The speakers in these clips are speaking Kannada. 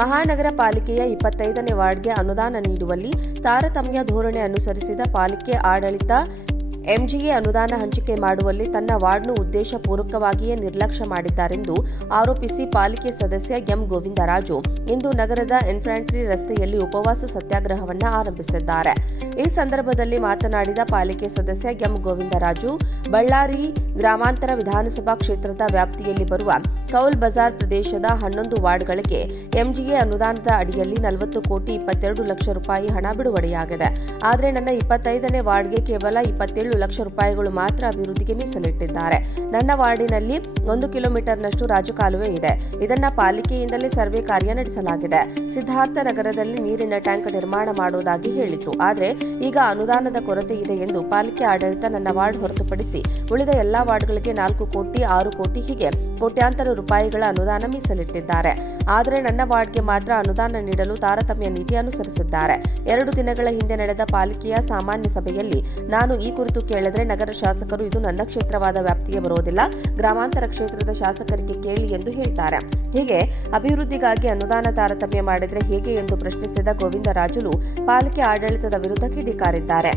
ಮಹಾನಗರ ಪಾಲಿಕೆಯ 25ನೇ ವಾರ್ಡ್ಗೆ ಅನುದಾನ ನೀಡುವಲ್ಲಿ ತಾರತಮ್ಯ ಧೋರಣೆ ಅನುಸರಿಸಿದ ಪಾಲಿಕೆ ಆಡಳಿತ ಎಂಜಿಗೆ ಅನುದಾನ ಹಂಚಿಕೆ ಮಾಡುವಲ್ಲಿ ತನ್ನ ವಾರ್ಡ್ನ್ನು ಉದ್ದೇಶಪೂರ್ವಕವಾಗಿಯೇ ನಿರ್ಲಕ್ಷ್ಯ ಮಾಡಿದ್ದಾರೆಂದು ಆರೋಪಿಸಿ ಪಾಲಿಕೆ ಸದಸ್ಯ ಎಂ ಗೋವಿಂದರಾಜು ಇಂದು ನಗರದ ಇನ್ಫ್ಯಾಂಟ್ರಿ ರಸ್ತೆಯಲ್ಲಿ ಉಪವಾಸ ಸತ್ಯಾಗ್ರಹವನ್ನು ಆರಂಭಿಸಿದ್ದಾರೆ. ಈ ಸಂದರ್ಭದಲ್ಲಿ ಮಾತನಾಡಿದ ಪಾಲಿಕೆ ಸದಸ್ಯ ಎಂ ಗೋವಿಂದರಾಜು, ಬಳ್ಳಾರಿ ಗ್ರಾಮಾಂತರ ವಿಧಾನಸಭಾ ಕ್ಷೇತ್ರದ ವ್ಯಾಪ್ತಿಯಲ್ಲಿ ಬರುವ ಕೌಲ್ ಬಜಾರ್ ಪ್ರದೇಶದ 11 ವಾರ್ಡ್ಗಳಿಗೆ ಎಂಜಿಎ ಅನುದಾನದ ಅಡಿಯಲ್ಲಿ 40 ಕೋಟಿ 22 ಲಕ್ಷ ರೂಪಾಯಿ ಹಣ ಬಿಡುಗಡೆಯಾಗಿದೆ. ಆದರೆ ನನ್ನ 25ನೇ ವಾರ್ಡ್ಗೆ ಕೇವಲ 27 ಲಕ್ಷ ರೂಪಾಯಿಗಳು ಮಾತ್ರ ಅಭಿವೃದ್ಧಿಗೆ ಮೀಸಲಿಟ್ಟಿದ್ದಾರೆ. ನನ್ನ ವಾರ್ಡಿನಲ್ಲಿ 1 ಕಿಲೋಮೀಟರ್ನಷ್ಟು ರಾಜಕಾಲುವೆ ಇದೆ. ಇದನ್ನ ಪಾಲಿಕೆಯಿಂದಲೇ ಸರ್ವೆ ಕಾರ್ಯ ನಡೆಸಲಾಗಿದೆ. ಸಿದ್ಧಾರ್ಥ ನಗರದಲ್ಲಿ ನೀರಿನ ಟ್ಯಾಂಕ್ ನಿರ್ಮಾಣ ಮಾಡುವುದಾಗಿ ಹೇಳಿದ್ರು. ಆದರೆ ಈಗ ಅನುದಾನದ ಕೊರತೆ ಇದೆ ಎಂದು ಪಾಲಿಕೆ ಆಡಳಿತ ನನ್ನ ವಾರ್ಡ್ ಹೊರತುಪಡಿಸಿ ಉಳಿದ ಎಲ್ಲಾ ವಾರ್ಡ್ಗಳಿಗೆ 4 ಕೋಟಿ 6 ಕೋಟಿ ಹೀಗೆ ಕೋಟ್ಯಾಂತರ ರೂಪಾಯಿಗಳ ಅನುದಾನ ಮೀಸಲಿಟ್ಟಿದ್ದಾರೆ. ಆದರೆ ನನ್ನ ವಾರ್ಡ್ಗೆ ಮಾತ್ರ ಅನುದಾನ ನೀಡಲು ತಾರತಮ್ಯ ನೀತಿ ಅನುಸರಿಸಿದ್ದಾರೆ. 2 ದಿನಗಳ ಹಿಂದೆ ನಡೆದ ಪಾಲಿಕೆಯ ಸಾಮಾನ್ಯ ಸಭೆಯಲ್ಲಿ ನಾನು ಈ ಕುರಿತು ಕೇಳಿದ್ರೆ ನಗರ ಶಾಸಕರು ಇದು ನನ್ನ ಕ್ಷೇತ್ರವಾದ ವ್ಯಾಪ್ತಿಗೆ ಬರೋದಿಲ್ಲ, ಗ್ರಾಮಾಂತರ ಕ್ಷೇತ್ರದ ಶಾಸಕರಿಗೆ ಕೇಳಿ ಎಂದು ಹೇಳ್ತಾರೆ. ಹೀಗೆ ಅಭಿವೃದ್ಧಿಗಾಗಿ ಅನುದಾನ ತಾರತಮ್ಯ ಮಾಡಿದ್ರೆ ಹೇಗೆ ಎಂದು ಪ್ರಶ್ನಿಸಿದ ಗೋವಿಂದರಾಜುಲು ಪಾಲಿಕೆ ಆಡಳಿತದ ವಿರುದ್ಧ ಕಿಡಿಕಾರಿದ್ದಾರೆ.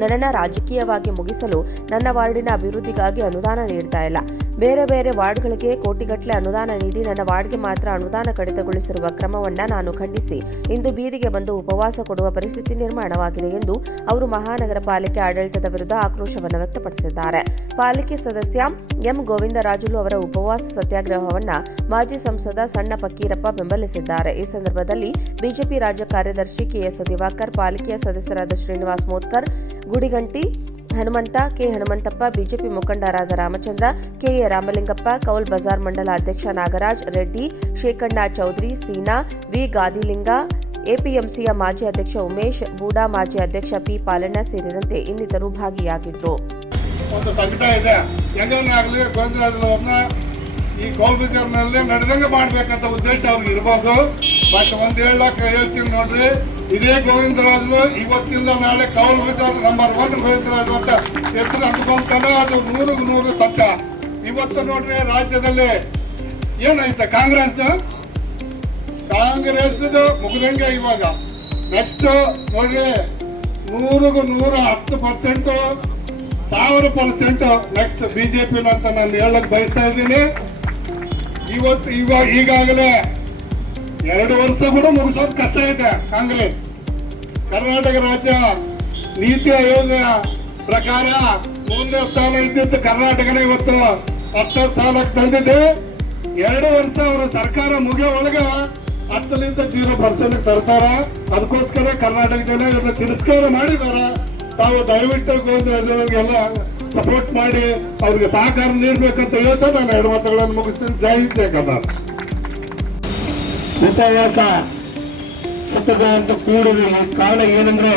ನನ್ನನ್ನು ರಾಜಕೀಯವಾಗಿ ಮುಗಿಸಲು ನನ್ನ ವಾರ್ಡಿನ ಅಭಿವೃದ್ಧಿಗಾಗಿ ಅನುದಾನ ನೀಡ್ತಾ ಇಲ್ಲ. ಬೇರೆ ಬೇರೆ ವಾರ್ಡ್ಗಳಿಗೆ ಕೋಟಿಗಟ್ಟಲೆ ಅನುದಾನ ನೀಡಿ ನನ್ನ ವಾರ್ಡ್ಗೆ ಮಾತ್ರ ಅನುದಾನ ಕಡಿತಗೊಳಿಸಿರುವ ಕ್ರಮವನ್ನ ನಾನು ಖಂಡಿಸಿ ಇಂದು ಬೀದಿಗೆ ಬಂದು ಉಪವಾಸ ಕೊಡುವ ಪರಿಸ್ಥಿತಿ ನಿರ್ಮಾಣವಾಗಿದೆ ಎಂದು ಅವರು ಮಹಾನಗರ ಪಾಲಿಕೆ ಆಡಳಿತದ ವಿರುದ್ಧ ಆಕ್ರೋಶವನ್ನು ವ್ಯಕ್ತಪಡಿಸಿದ್ದಾರೆ. ಪಾಲಿಕೆ ಸದಸ್ಯ ಎಂ ಗೋವಿಂದರಾಜುಲು ಅವರ ಉಪವಾಸ ಸತ್ಯಾಗ್ರಹವನ್ನ ಮಾಜಿ ಸಂಸದ ಸಣ್ಣ ಫಕೀರಪ್ಪ ಬೆಂಬಲಿಸಿದ್ದಾರೆ. ಈ ಸಂದರ್ಭದಲ್ಲಿ ಬಿಜೆಪಿ ರಾಜ್ಯ ಕಾರ್ಯದರ್ಶಿ ಕೆಎಸ್ ದಿವಾಕರ್, ಪಾಲಿಕೆಯ ಸದಸ್ಯರಾದ ಶ್ರೀನಿವಾಸ್ ಮೋತ್ಕರ್, ಗುಡಿಗಂಟಿ ಹನುಮಂತ, ಕೆ ಹನುಮಂತಪ್ಪ, ಬಿಜೆಪಿ ಮುಖಂಡರಾದ ರಾಮಚಂದ್ರ, ಕೆಎ ರಾಮಲಿಂಗಪ್ಪ, ಕೌಲ್ ಬಜಾರ್ ಮಂಡಲ ಅಧ್ಯಕ್ಷ ನಾಗರಾಜ್ ರೆಡ್ಡಿ, ಶೇಖಣ್ಣ ಚೌಧರಿ, ಸೀನಾ, ವಿ ಗಾದಿಲಿಂಗ, ಎಪಿಎಂಸಿಯ ಮಾಜಿ ಅಧ್ಯಕ್ಷ ಉಮೇಶ್, ಬೂಡಾ ಮಾಜಿ ಅಧ್ಯಕ್ಷ ಪಿ ಪಾಲಣ್ಣ ಸೇರಿದಂತೆ ಇನ್ನಿತರು ಭಾಗಿಯಾಗಿದ್ರು. ಒಂದು ಸಂಕಟ ಇದೆ, ಎಲ್ಲಾಗಲಿ ಗೋವಿಂದರಾಜುಲವ್ರನ್ನ ಈ ಕೌಲ್ ಬಜಾರ್ನಲ್ಲಿ ನಡೆದಂಗೆ ಮಾಡ್ಬೇಕಂತ ಉದ್ದೇಶ ಅವ್ರಿಗೆ ಇರ್ಬೋದು. ಬಟ್ ಒಂದು ಹೇಳ್ತೀನಿ ನೋಡ್ರಿ, ಇದೇ ಗೋವಿಂದರಾಜು ಇವತ್ತಿಂದ ನಾಳೆ ಕೌಲ್ ಬಜಾರ್ ನಂಬರ್ 1 ಗೋವಿಂದರಾಜು ಅಂತ ಹೆಸರು ಅಂದ್ಕೊಂತಾನೆ, ಅದು 100% ಸತ್ಯ. ಇವತ್ತು ನೋಡ್ರಿ ರಾಜ್ಯದಲ್ಲಿ ಏನೈತೆ ಕಾಂಗ್ರೆಸ್ ಮುಗಿದಂಗೆ ಇವಾಗ ನೆಕ್ಸ್ಟ್ ನೋಡ್ರಿ 110% 1000% ನೆಕ್ಸ್ಟ್ ಬಿಜೆಪಿ ಅಂತ ನಾನು ಹೇಳಕ್ ಬಯಸ್ತಾ ಇದ್ದೀನಿ. ಈಗಾಗಲೇ 2 ವರ್ಷ ಕೂಡ ಮುಗಿಸೋದು ಕಷ್ಟ ಇದೆ ಕಾಂಗ್ರೆಸ್. ಕರ್ನಾಟಕ ರಾಜ್ಯ ನೀತಿ ಆಯೋಗ ಪ್ರಕಾರ 3ನೇ ಸ್ಥಾನ ಇದ್ದಿದ್ದು ಕರ್ನಾಟಕನೇ ಇವತ್ತು 10ನೇ ಸ್ಥಾನಕ್ಕೆ ತಂದಿದೆ. 2 ವರ್ಷ ಅವರ ಸರ್ಕಾರ ಮುಗಿಯೋ ಒಳಗ 10% ತರ್ತಾರ. ಅದಕ್ಕೋಸ್ಕರ ಕರ್ನಾಟಕ ಜನ ಇವ್ರನ್ನ ತಿರಸ್ಕಾರ ಮಾಡಿದಾರ. ತಾವು ದಯವಿಟ್ಟು ಗೋವಿಂದರಾಜುಗೆಲ್ಲ ಸಪೋರ್ಟ್ ಮಾಡಿ ಅವ್ರಿಗೆ ಸಹಕಾರ ನೀಡಬೇಕಂತ ಹೇಳ್ತಾ ನಾನು 2 ಮಾತುಗಳನ್ನು ಮುಗಿಸ್ತೀನಿ. ಜೈ ಹಿಂದ್, ಜೈ ಕರ್ನಾಟಕ. ಉಪವಾಸ ಸತ್ಯಾಗ್ರಹ ಕೂಡಿದ ಕಾರಣ ಏನಂದ್ರೆ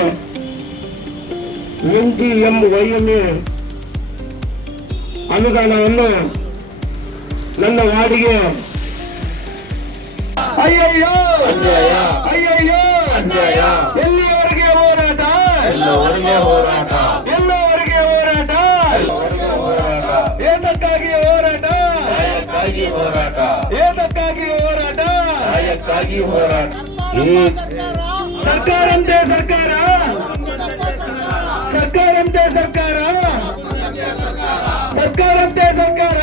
NGMYME ಅನುದಾನವನ್ನು ನನ್ನ ವಾರ್ಡಿಗೆ ಅಯ್ಯಯ್ಯೋ ಅಯ್ಯಯ್ಯೋ ಎಲ್ಲಿವರೆಗೆ ಹೋರಾಟ, ಎಲ್ಲವರೆಗೆ ಹೋರಾಟ, ಏತಕ್ಕಾಗಿ ಹೋರಾಟ, ಏತಕ್ಕಾಗಿ ಹೋರಾಟ, ಸರ್ಕಾರಂತೆ ಸರ್ಕಾರ, ಸರ್ಕಾರಂತೆ ಸರ್ಕಾರ, ಸರ್ಕಾರಂತೆ ಸರ್ಕಾರ,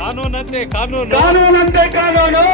ಕಾನೂನಂತೆ ಕಾನೂನು, ಕಾನೂನಂತೆ ಕಾನೂನು,